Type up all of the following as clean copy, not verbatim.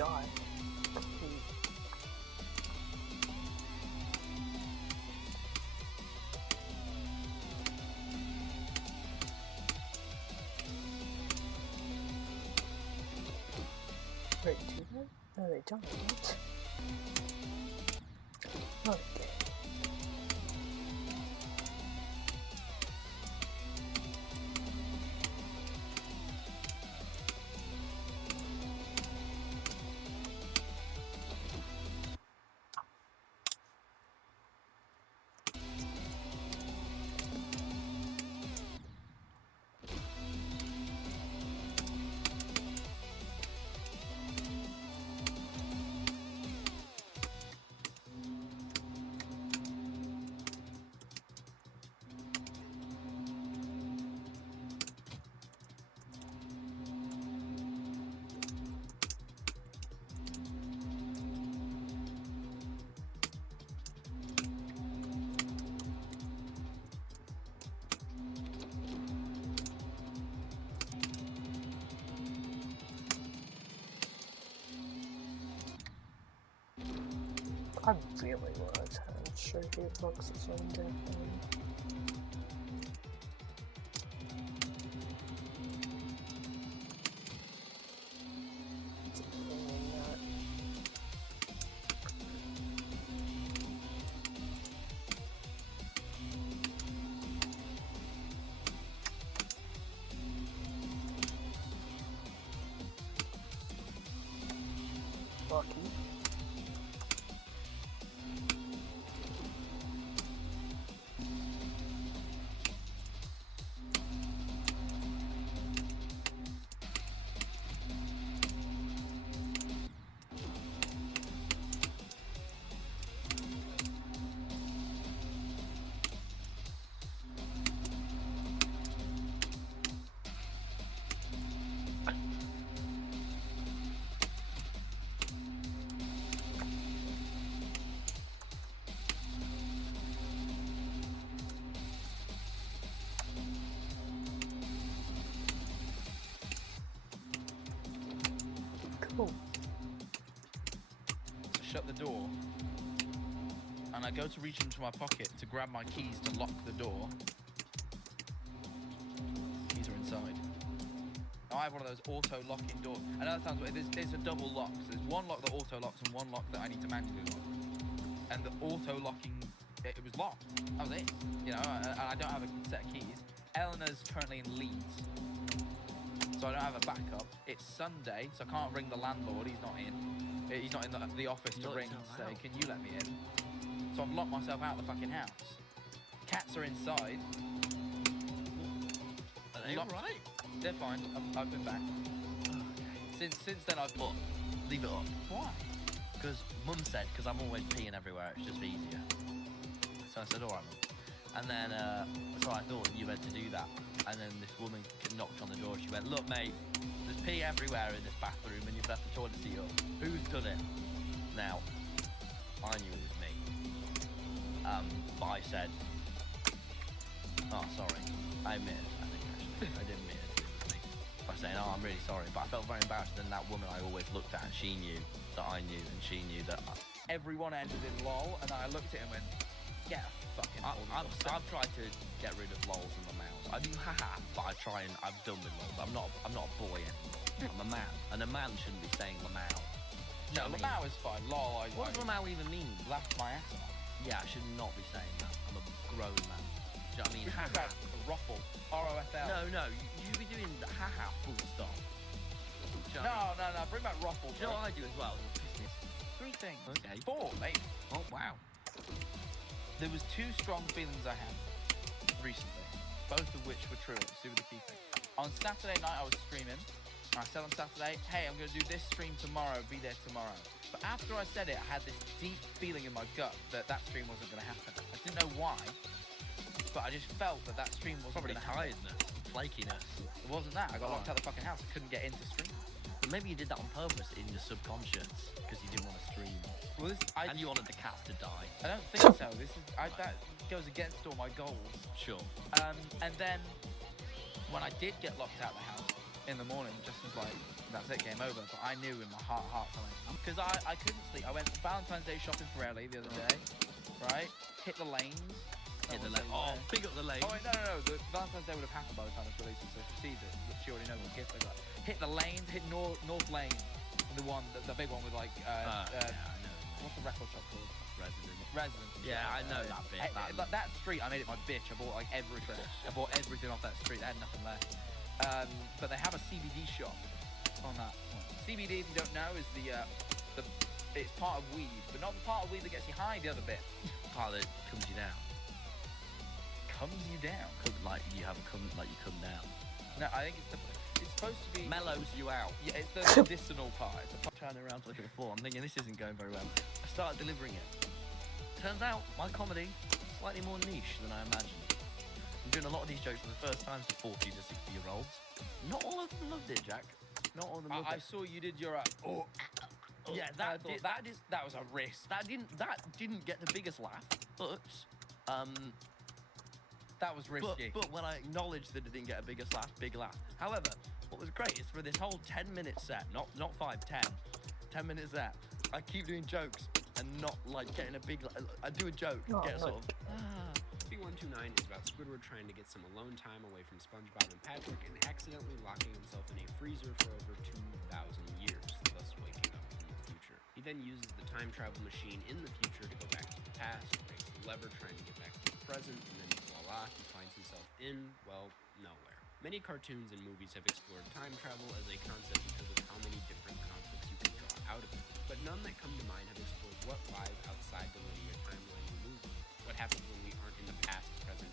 die. Wait, do they? No, they don't. Okay. I really want to show you boxes on different. Lucky. Cool. I shut the door, and I go to reach into my pocket to grab my keys to lock the door. Keys are inside. Now I have one of those auto-locking doors. I know that sounds weird. There's a double lock. So there's one lock that auto-locks and one lock that I need to manually lock. And the auto-locking, it was locked. That was it. You know, and I don't have a set of keys. Eleanor's currently in Leeds, so I don't have a backup. It's Sunday, so I can't ring the landlord. He's not in. He's not in the office to ring to say, can you let me in? So I've locked myself out of the fucking house. Cats are inside. Are they alright? They're fine. I've been back. Okay. Since then I've... But leave it up. Why? Because Mum said, because I'm always peeing everywhere, it's just easier. So I said, alright, Mum. And then, so I thought you meant to do that. And then this woman knocked on the door. She went, look, mate, there's pee everywhere in this bathroom and you've left the toilet seat up. Who's done it? Now, I knew it was me. But I said, oh, sorry. I admit it, I think, actually. I didn't mean it to be me. By saying, oh, I'm really sorry. But I felt very embarrassed. And that woman I always looked at, and she knew that I knew, and she knew that Everyone ended in lol, and I looked at him and went, get a fucking I've tried to get rid of lols in my mouth. I do haha, but I've done with lols. I'm not a boy anymore. I'm a man, and a man shouldn't be saying lamau. No, lamau is fine. Lol, What does lamau even mean? Laughed my ass off. Yeah, I should not be saying that. I'm a grown man. Do you know what I mean? You're talking Haha. about ruffle. R-O-F-L. No, you should be doing the haha full stop. Do you know what I mean? No, bring back ruffle. Do you know what I do as well? Business. 3 things. Okay. 4, mate. Oh, wow. There was 2 strong feelings I had recently, both of which were true. Let's do with the key thing. On Saturday night, I was streaming. I said on Saturday, hey, I'm going to do this stream tomorrow, be there tomorrow. But after I said it, I had this deep feeling in my gut that stream wasn't going to happen. I didn't know why, but I just felt that stream wasn't Probably going to happen. tiredness, flakiness. It wasn't that. I got locked out of the fucking house. I couldn't get into stream. Maybe you did that on purpose in your subconscious because you didn't want to stream. Well, And you wanted the cats to die. I don't think so. That goes against all my goals. Sure. And then when I did get locked out of the house in the morning, Justin's like, that's it, game over. But I knew in my heart something. Because I couldn't sleep. I went Valentine's Day shopping for Ellie the other day, right? Hit the lanes. Hit the lane. Oh, big up the lane. Oh, wait, no. The Valentine's Day would have happened by the time it's released, so she sees it. But she already knows what gift I got. Hit the lanes, hit North Lane. The one, the big one with like, Yeah, I know. what's the record shop called? Resident. Yeah, I know that bit. That street, I made it my bitch. I bought like everything. I bought everything off that street. They had nothing left. But they have a CBD shop on that one. CBD, if you don't know, is it's part of weed, but not the part of weed that gets you high. The other bit. Part that comes you down. Comes you down. Like you come down. No, I think it's supposed to be Mellows you out. Yeah, it's the medicinal part. It's the Turning around to look at the floor, I'm thinking this isn't going very well. I started delivering it. Turns out my comedy slightly more niche than I imagined. I'm doing a lot of these jokes for the first time to 40 to 60-year-olds. Not all of them loved it, Jack. Not all of them loved I it. saw you did your Yeah, I thought that was a risk. That didn't get the biggest laugh, but That was risky. But when I acknowledged that it didn't get a big laugh. However, what was great is for this whole 10-minute set, not 5, 10 minutes set, I keep doing jokes and not like getting a big. I do a joke, get a sort of. B129 is about Squidward trying to get some alone time away from SpongeBob and Patrick and accidentally locking himself in a freezer for over 2,000 years, thus waking up in the future. He then uses the time travel machine in the future to go back to the past, breaks the lever trying to get back to the present, and then voila, he finds himself in, well, nowhere. Many cartoons and movies have explored time travel as a concept because of how many different conflicts you can draw out of it, but none that come to mind have explored what lies outside the linear timeline of the movie. What happens when we aren't in the past, present,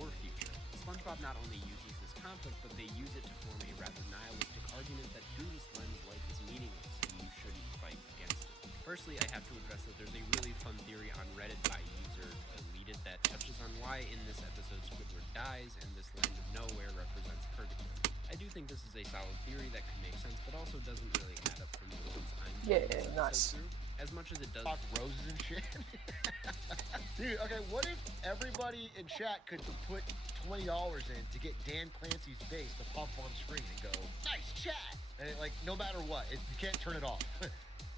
or future. SpongeBob not only uses this conflict, but they use it to form a rather nihilistic argument that through this lens, life is meaningless and you shouldn't fight against it. Firstly, I have to address that there's a really fun theory on Reddit by user Deleted that touches on why in this episode Squidward dies and this land of nowhere represents purgatory. I do think this is a solid theory that could make sense, but also doesn't really add up from the ones I'm nice. through, as much as it does. Talk roses and shit. Dude, okay, what if everybody in chat could put $20 in to get Dan Clancy's face to pop on screen and go, nice chat! And like, no matter what, you can't turn it off.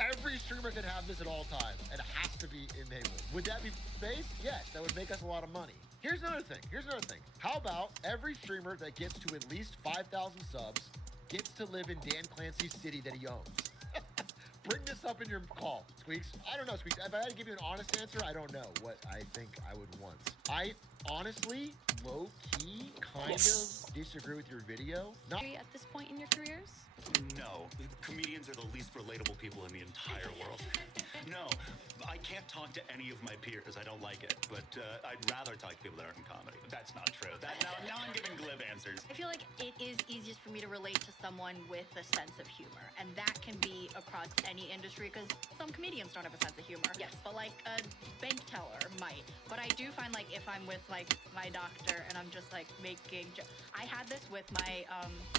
Every streamer can have this at all times, and it has to be enabled. Would that be face? Yes, that would make us a lot of money. Here's another thing. How about every streamer that gets to at least 5,000 subs gets to live in Dan Clancy's city that he owns? Bring this up in your call, Squeaks. I don't know, Squeaks. If I had to give you an honest answer, I don't know what I think I would want. I honestly, low-key, kind of disagree with your video. Not At this point in your careers? No, comedians are the least relatable people in the entire world. No, I can't talk to any of my peers. I don't like it. But I'd rather talk to people that aren't in comedy. That's not true. Now I'm giving glib answers. I feel like it is easiest for me to relate to someone with a sense of humor. And that can be across any industry because some comedians don't have a sense of humor. Yes. But like a bank teller might. But I do find like if I'm with like my doctor and I'm just like making I had this with my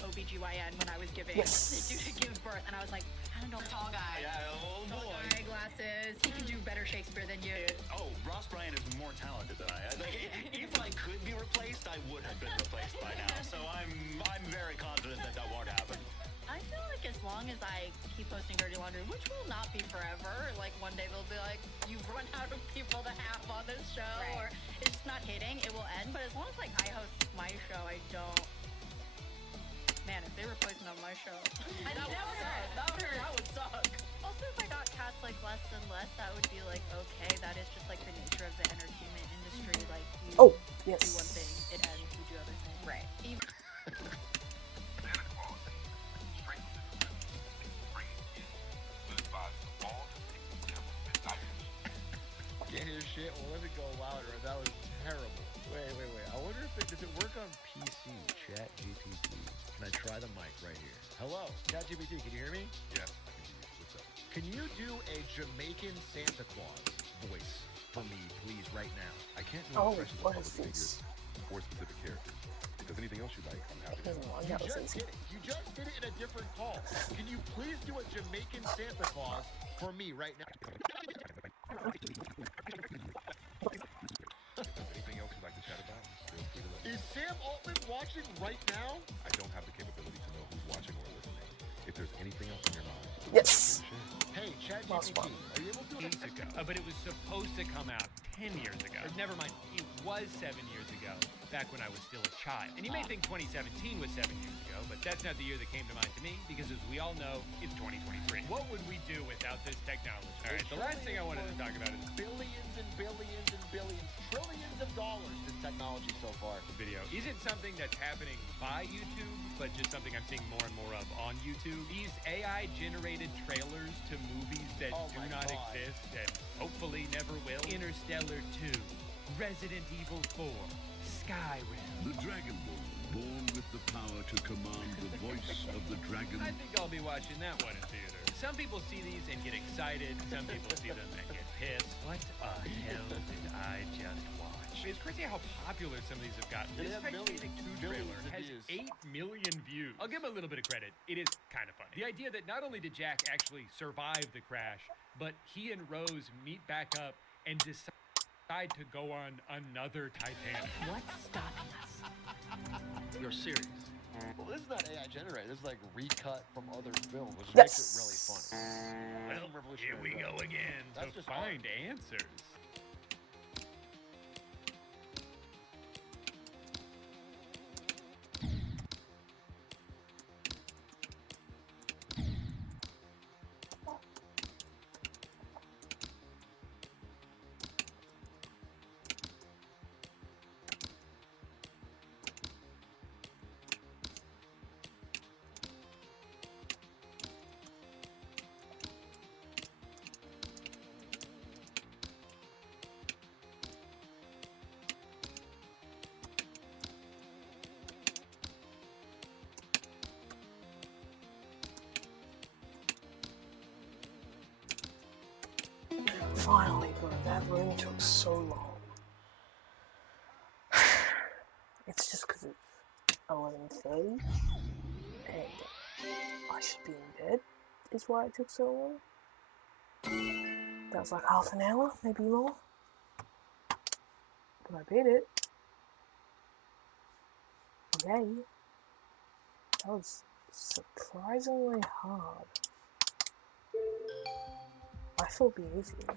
OBGYN when I was giving due to give birth, and I was like, I don't know, tall guy. Yeah, oh Tall boy. guy, glasses. He can do better Shakespeare than you. Oh, Ross Bryan is more talented than I am. Like, if I could be replaced, I would have been replaced by now. So I'm very confident that won't happen. I feel like as long as I keep posting dirty laundry, which will not be forever, like one day they'll be like, you've run out of people to have on this show, or it's just not hitting, it will end. But as long as like I host my show, I don't. Man, if they replace me on my show, that would suck. That would suck. Also, if I got cast like less and less, that would be like, okay, that is just like the nature of the entertainment industry. Like, you do one thing, it ends, you do other things. Right. get his shit. Well, let me go louder. That was terrible. Wait. I wonder if does it work on PC? Chat GPT. Can I try the mic right here? Hello, Chat GPT. Can you hear me? Yes, I can hear you. What's up? Can you do a Jamaican Santa Claus voice for me, please, right now? I can't do Oh, impressions of what public is figures this? or specific characters. If there's anything else you like, I'm happy to. You just did it in a different call. Can you please do a Jamaican Santa Claus for me right now? Anything else you'd like to chat about? Feel free to let me Is Sam Altman watching right now? I don't have the capability to know who's watching or listening. If If there's anything else on your mind, Yes! Hey, Last ChatGPT, one. are you able to? Years ago. But it was supposed to come out 10 years ago. Never mind, it was 7 years ago, back when I was still a child. And you may think 2017 was 7 years ago, but that's not the year that came to mind to me, because as we all know, it's 2023. What would we do without this technology? All right, the last thing I wanted to talk about is Billions and billions and billions, trillions of dollars, this technology so far. video isn't something that's happening by YouTube, but just something I'm seeing more and more of on YouTube. These AI-generated trailers to movies that Oh do my not God. exist and hopefully never will. Interstellar 2, Resident Evil 4, Skyrim. The Dragonborn, born with the power to command the voice of the dragon. I think I'll be watching that one in theater. Some people see these and get excited. Some people see them and get pissed. What the hell did I just watch? It's crazy how popular some of these have gotten. They This have Titanic 2 trailer billions of has views. 8 million views. I'll give him a little bit of credit. It is kind of funny. The idea that not only did Jack actually survive the crash, but he and Rose meet back up and decide to go on another Titanic. What's stopping us? You're serious. Well, this is not AI generated. This is like recut from other films, which Yes. makes it really funny. Well, here we go again That's to just find answers. Finally, bro, that room took so long. It's just because it's 11:30 and I should be in bed, is why it took so long. That was like half an hour, maybe more. But I beat it. Yay. That was surprisingly hard. I thought it'd be easier,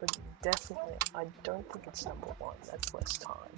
but definitely, I don't think it's number one. That's less time.